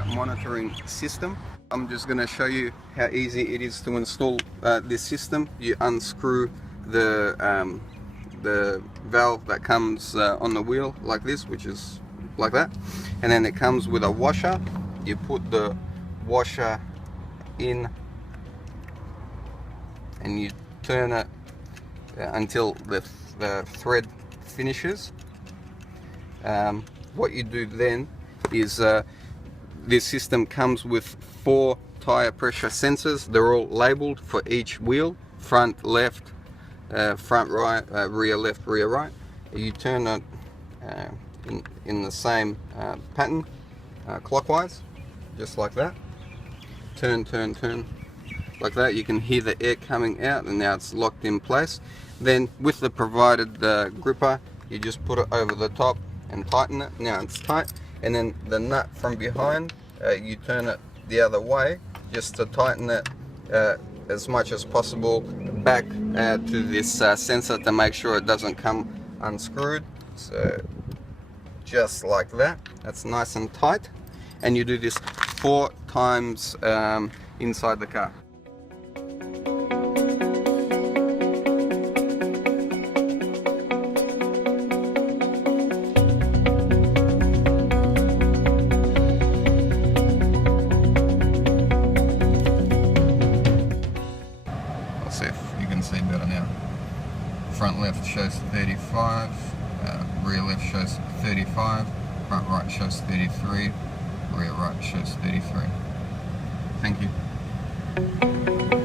tire monitoring system. I'm just going to show you how easy it is to install this system. You unscrew the valve that comes on the wheel like this, which is like that, and then it comes with a washer. You put the washer in and you turn it until the thread finishes. What you do then is this system comes with 4 tire pressure sensors. They're all labeled for each wheel: front left, front right, rear left, rear right. You turn it in the same pattern, clockwise, just like that. Turn, turn, turn, like that. You can hear the air coming out, and now it's locked in place. Then with the provided gripper, you just put it over the top and tighten it. Now it's tight. And then the nut from behind, you turn it the other way just to tighten it as much as possible back to this sensor to make sure it doesn't come unscrewed. So just like that, that's nice and tight. And you do this 4 times inside the car. See if you can see better now. Front left shows 35, rear left shows 35, front right shows 33, rear right shows 33. Thank you.